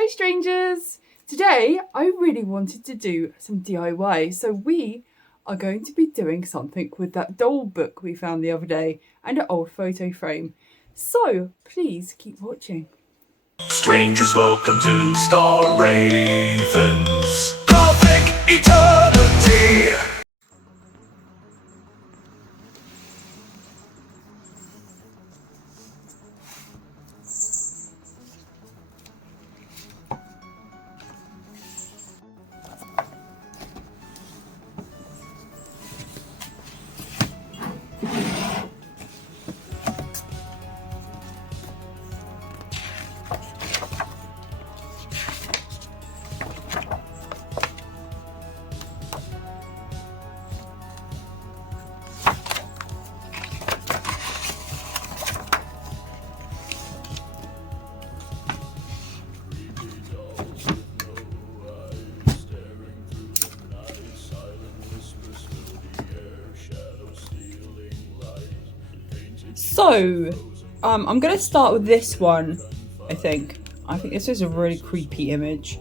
Hi strangers! Today I really wanted to do some DIY, so we are going to be doing something with that doll book we found the other day and an old photo frame. So please keep watching. Strangers, welcome to STARRAVEN's Gothic Eternity! So, I'm going to start with this one, I think. I think this is a really creepy image.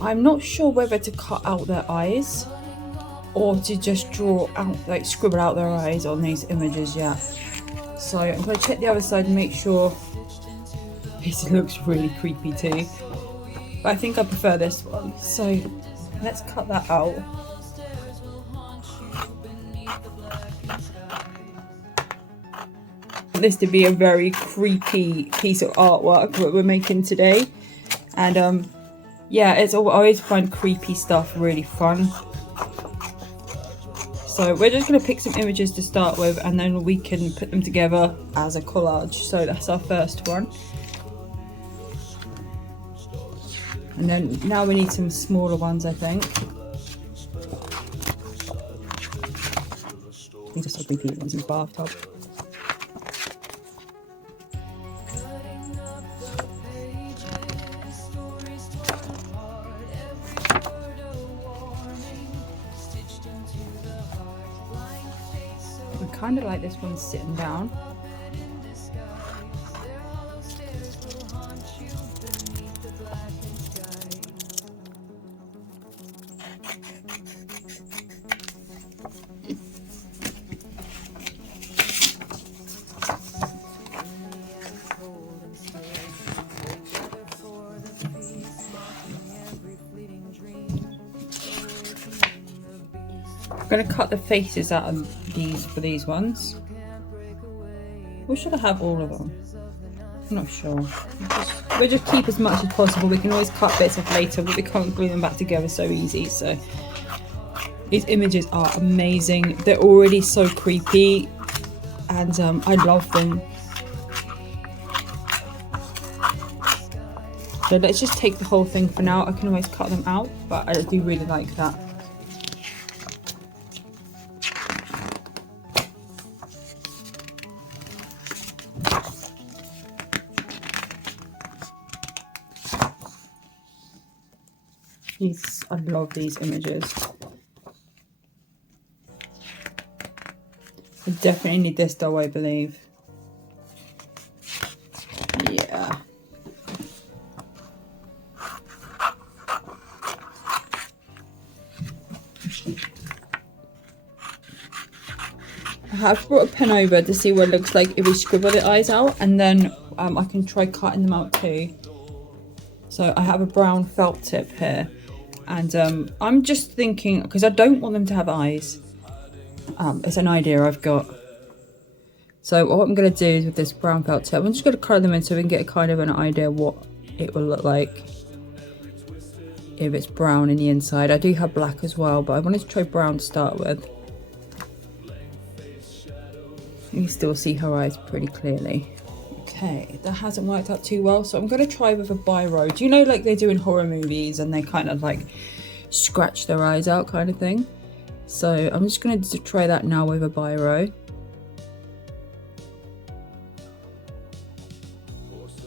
I'm not sure whether to cut out their eyes or to just draw out, like scribble out their eyes on these images yet. So I'm going to check the other side and make sure. This looks really creepy too. But I think I prefer this one. So let's cut that out. This to be a very creepy piece of artwork that we're making today, and yeah, I always find creepy stuff really fun. So we're just going to pick some images to start with, and then we can put them together as a collage. So that's our first one, and then now we need some smaller ones, I think. These are so creepy ones in the bathtub. I kind of like this one sitting down. I'm going to cut the faces out of these for these ones. Or should I have all of them? I'm not sure. We'll just keep as much as possible. We can always cut bits off later, but we can't glue them back together so easy. So these images are amazing. They're already so creepy, and I love them. So let's just take the whole thing for now. I can always cut them out, but I do really like that. I love these images. I definitely need this though, I believe. Yeah. I have brought a pen over to see what it looks like if we scribble the eyes out, and then I can try cutting them out too. So I have a brown felt tip here, and I'm just thinking, because I don't want them to have eyes. It's an idea I've got. So what I'm going to do is with this brown felt tip, I'm just going to colour them in so we can get a kind of an idea what it will look like if it's brown in the inside. I do have black as well, but I wanted to try brown to start with. You can still see her eyes pretty clearly. Okay, that hasn't worked out too well, so I'm going to try with a biro. Do you know, like they do in horror movies, and they kind of like scratch their eyes out kind of thing? So I'm just going to try that now with a biro.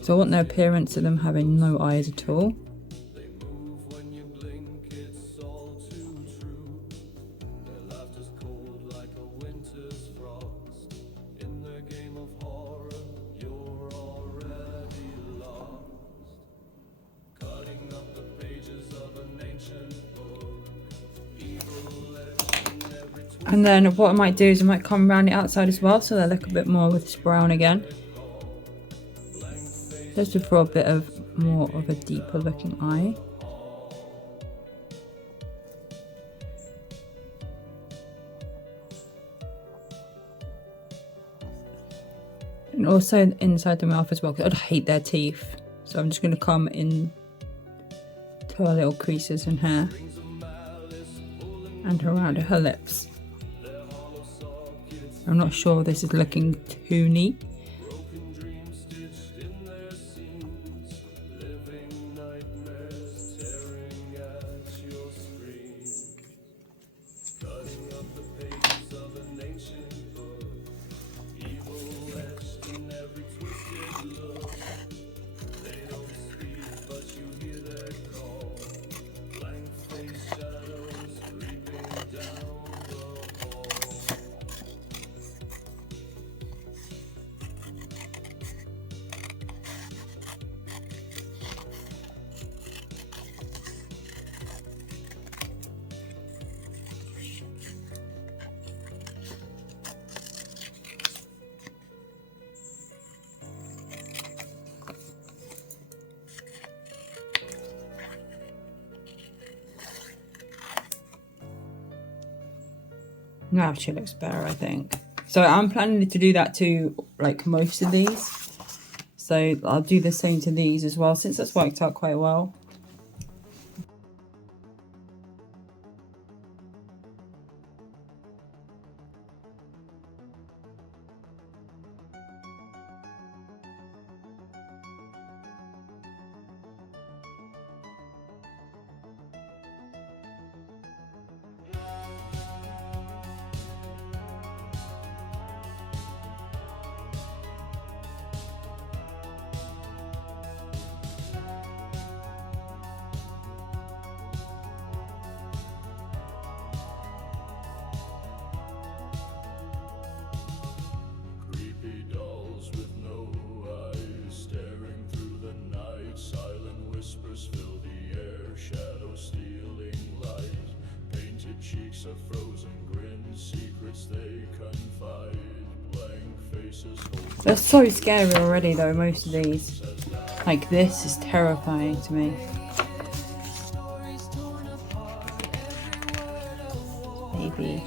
So I want the appearance of them having no eyes at all. And then what I might do is I might come around the outside as well, so they look a bit more with this brown again. Just for a bit of more of a deeper looking eye. And also inside the mouth as well, because I'd hate their teeth. So I'm just going to come in to her little creases in here and around her lips. I'm not sure if this is looking too neat. Now she looks better, I think. So I'm planning to do that to like most of these. So I'll do the same to these as well, since that's worked out quite well. They're so scary already though, most of these. Like this is terrifying to me. Baby.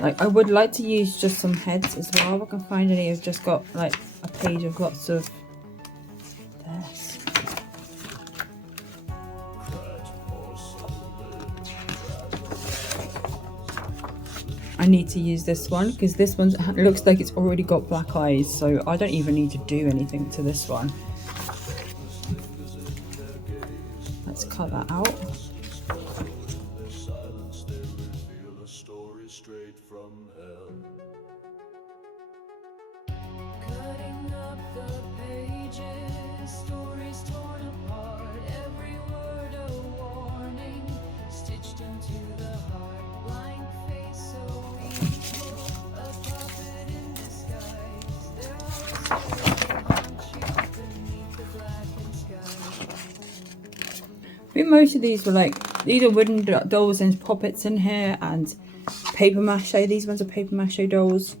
Like I would like to use just some heads as well. If I can find any, I've just got like a page of lots of this. I need to use this one because this one looks like it's already got black eyes, so I don't even need to do anything to this one. Let's cut that out. I think most of these were like, these are wooden dolls and puppets in here and paper mache. These ones are paper mache dolls.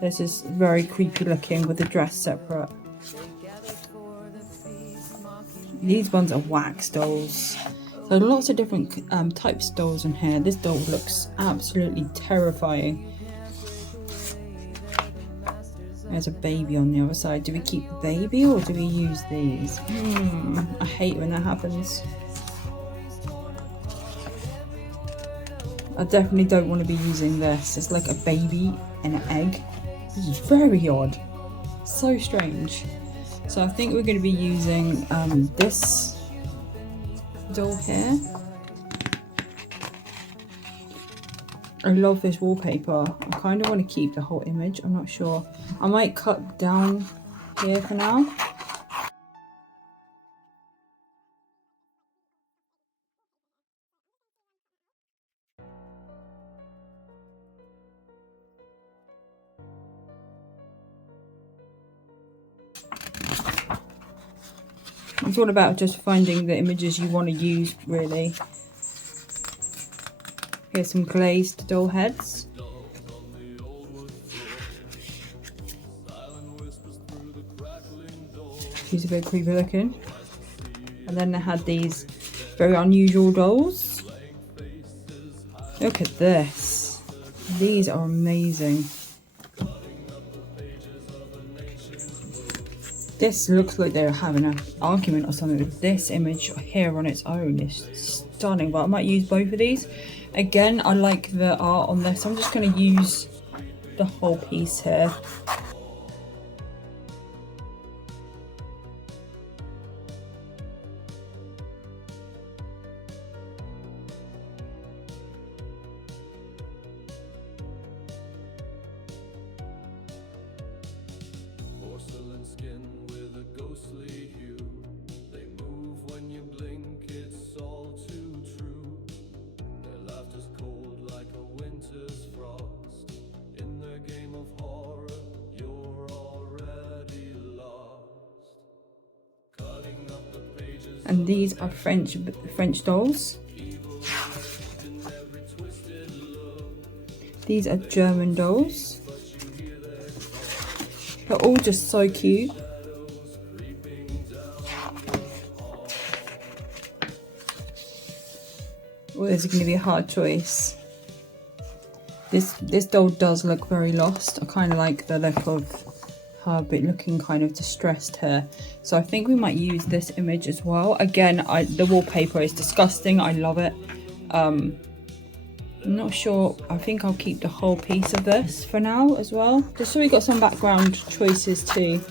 This is very creepy looking with the dress separate. These ones are wax dolls. So lots of different types of dolls in here. This doll looks absolutely terrifying. There's a baby on the other side. Do we keep the baby or do we use these? I hate when that happens. I definitely don't want to be using this. It's like a baby and an egg. This is very odd. So strange. So I think we're going to be using this doll here. I love this wallpaper. I kind of want to keep the whole image. I'm not sure. I might cut down here for now. It's all about just finding the images you want to use, really. Here's some glazed doll heads. These are very creepy looking. And then they had these very unusual dolls. Look at this. These are amazing. This looks like they're having an argument or something with this image here on its own. It's stunning, but I might use both of these. Again, I like the art on this. I'm just going to use the whole piece here. And these are French dolls. These are German dolls. They're all just so cute. Oh, this is going to be a hard choice. This doll does look very lost. I kind of like the look of her, but looking kind of distressed here. So I think we might use this image as well. Again, the wallpaper is disgusting. I love it. I'm not sure. I think I'll keep the whole piece of this for now as well, just so we got some background choices too.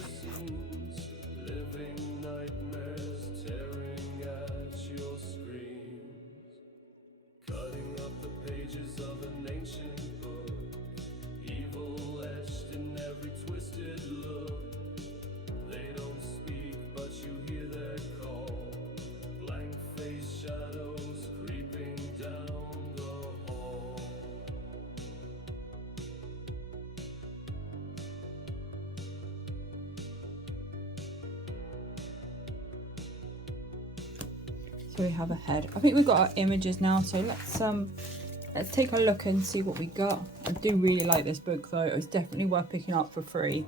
So we have a head. I think we've got our images now, so let's take a look and see what we got. I do really like this book though. It's definitely worth picking up for free.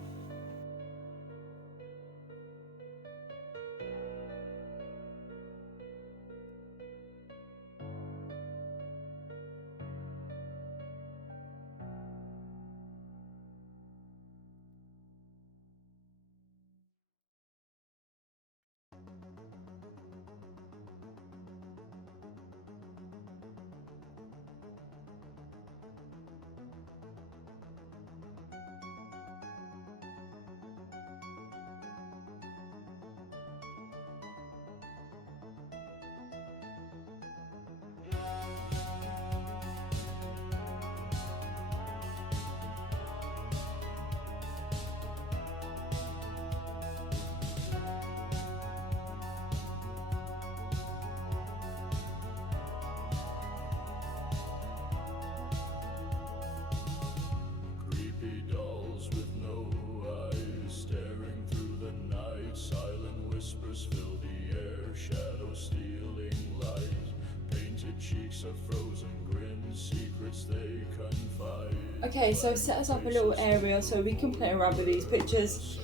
Okay, so I've set us up a little area so we can play around with these pictures,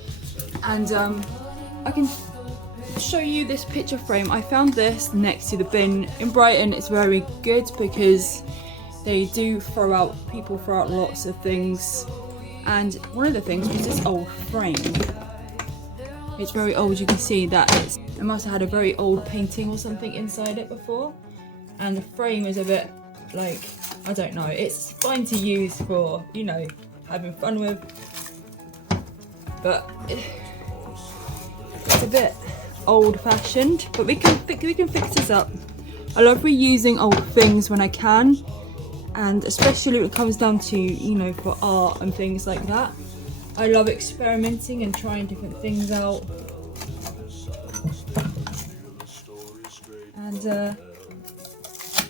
and I can show you this picture frame. I found this next to the bin in Brighton. It's very good because they do people throw out lots of things, and one of the things was this old frame. It's very old. You can see that it must have had a very old painting or something inside it before, and the frame is a bit like, I don't know, it's fine to use for, you know, having fun with, but it's a bit old-fashioned, but we can fix this up. I love reusing old things when I can, and especially when it comes down to, you know, for art and things like that. I love experimenting and trying different things out, and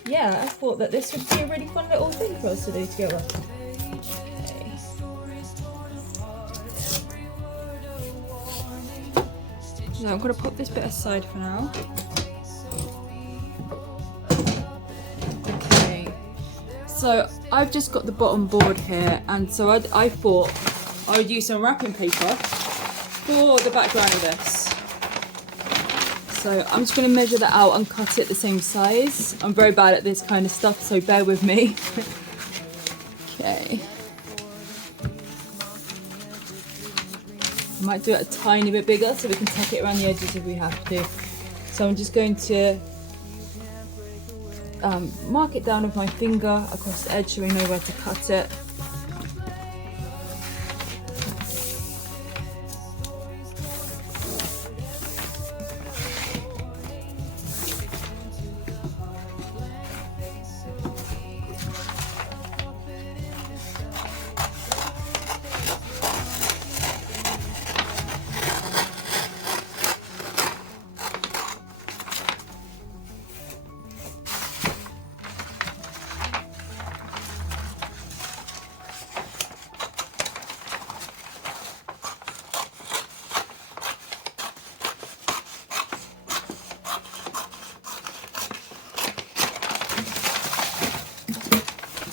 yeah, I thought that this would be a really fun little thing for us to do together. Okay. So I'm going to put this bit aside for now. Okay, so I've just got the bottom board here, and so I thought I would use some wrapping paper for the background of this. So I'm just going to measure that out and cut it the same size. I'm very bad at this kind of stuff, so bear with me. Okay. I might do it a tiny bit bigger so we can tuck it around the edges if we have to. So I'm just going to mark it down with my finger across the edge so we know where to cut it.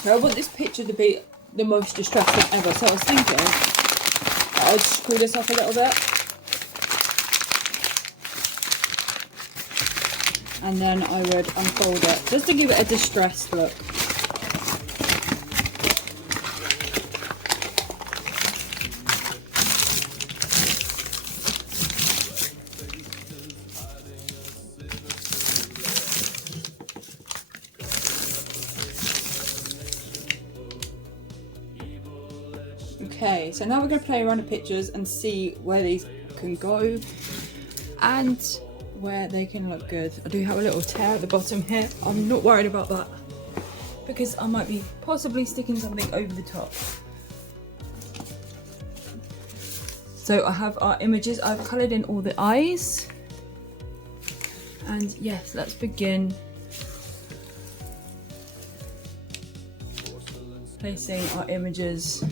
So I want this picture to be the most distracting ever, so I was thinking I'll screw this up a little bit and then I would unfold it just to give it a distressed look. Okay, so now we're going to play around the pictures and see where these can go and where they can look good. I do have a little tear at the bottom here. I'm not worried about that because I might be possibly sticking something over the top. So I have our images. I've coloured in all the eyes. And yes, let's begin placing our images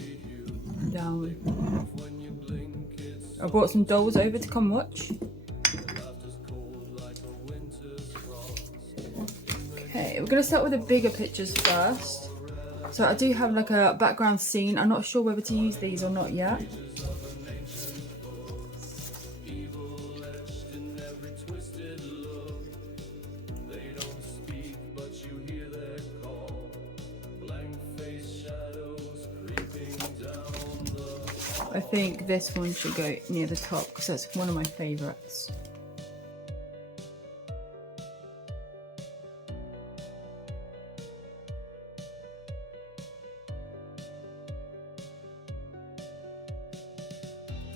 down. I brought some dolls over to come watch. Okay, we're going to start with the bigger pictures first. So I do have like a background scene. I'm not sure whether to use these or not yet. I think this one should go near the top because that's one of my favourites.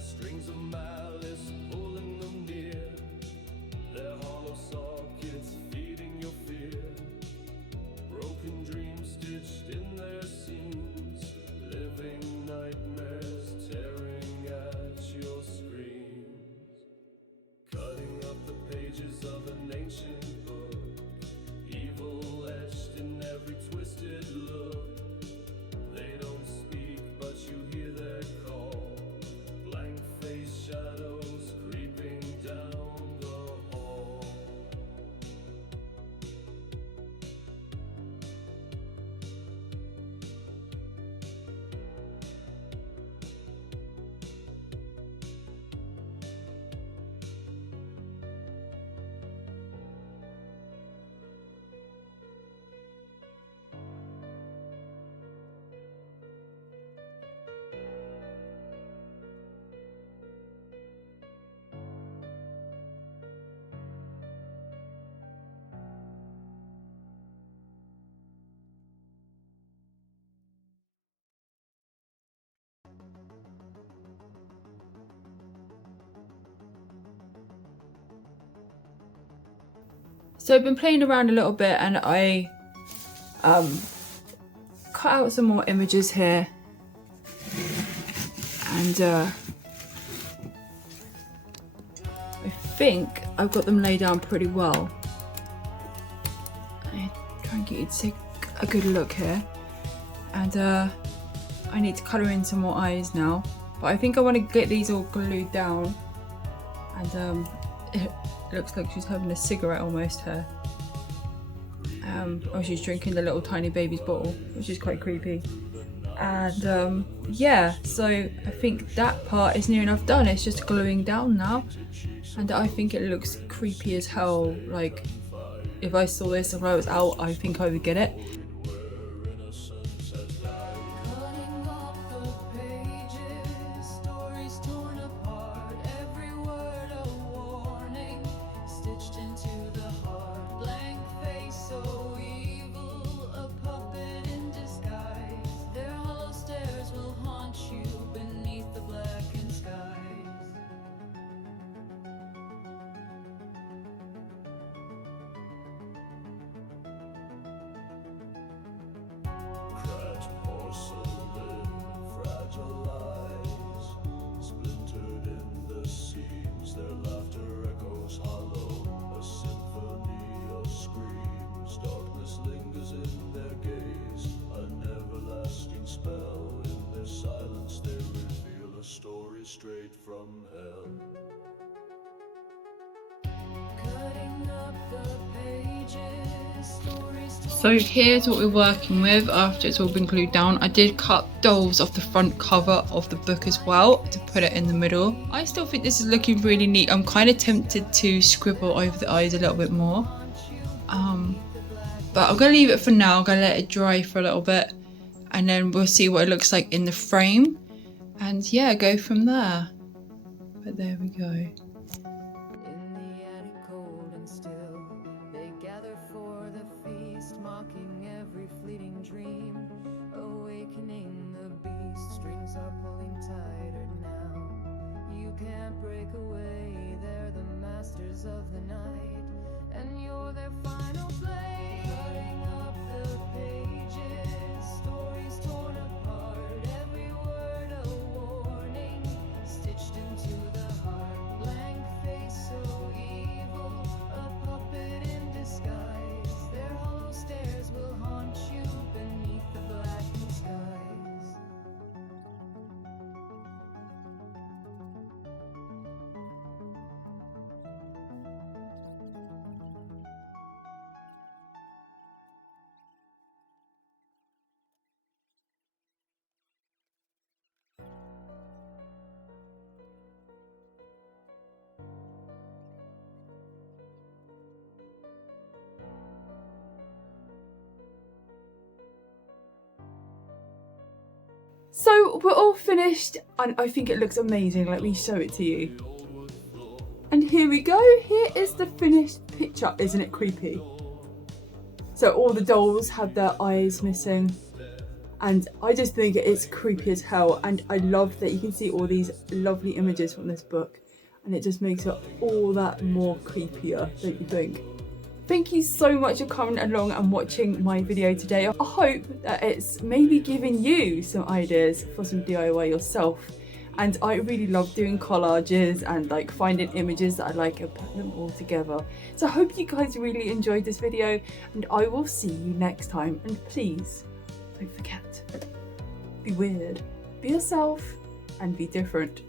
Strings of malice pulling them near, their hollow sockets feeding your fear, broken dreams stitched in their seams, living nightmares tearing at your screams, cutting up the pages of an ancient book, evil etched in every twisted look. They don't speak, but you hear their call, blank face shadows creeping down the hall. So I've been playing around a little bit and I cut out some more images here and I think I've got them laid down pretty well. I try and get you to take a good look here and I need to colour in some more eyes now, but I think I want to get these all glued down and it looks like she's having a cigarette almost here. Oh, she's drinking the little tiny baby's bottle, which is quite creepy. And yeah, so I think that part is near enough done. It's just gluing down now, and I think it looks creepy as hell. Like, if I saw this and I was out, I think I would get it. Straight from hell. So here's what we're working with after it's all been glued down. I did cut dolls off the front cover of the book as well to put it in the middle. I still think this is looking really neat. I'm kind of tempted to scribble over the eyes a little bit more. But I'm going to leave it for now. I'm going to let it dry for a little bit, and then we'll see what it looks like in the frame. And yeah, go from there. But there we go. In the attic, cold and still, they gather for the feast, mocking every fleeting dream, awakening the beast. Strings are pulling tighter now. You can't break away. They're the masters of the night, and you're their final play. Cutting up the pages, stories torn apart. Every word a warning, stitched into the heart. Blank face, so evil, a puppet in disguise. Their hollow stares will haunt you beneath the blackened skies. So we're all finished, and I think it looks amazing. Let me show it to you. And here we go. Here is the finished picture. Isn't it creepy? So all the dolls have their eyes missing, and I just think it's creepy as hell. And I love that you can see all these lovely images from this book, and it just makes it all that more creepier, don't you think? Thank you so much for coming along and watching my video today. I hope that it's maybe giving you some ideas for some DIY yourself. And I really love doing collages and like finding images that I like and put them all together. So I hope you guys really enjoyed this video, and I will see you next time. And please don't forget, be weird, be yourself, and be different.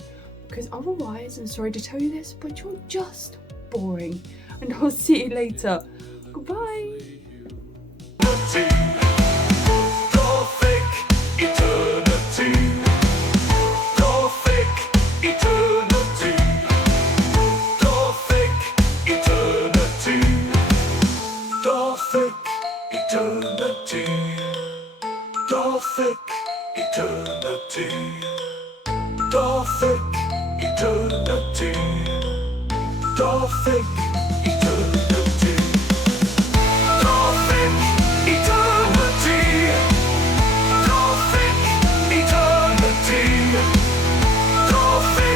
Because otherwise, I'm sorry to tell you this, but you're just boring. And I'll see you later. Goodbye. Gothic eternity. Gothic eternity. Gothic eternity. Gothic eternity. Gothic eternity. Gothic eternity. Gothic eternity. Gothic eternity. Gothic eternity. Gothic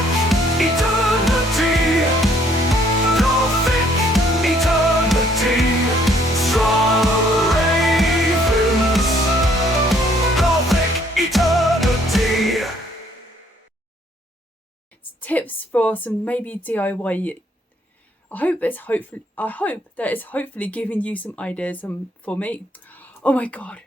eternity. Gothic eternity. STARRAVEN's Gothic eternity. Tips for some maybe DIY. I hope that it's hopefully giving you some ideas for me. Oh my god.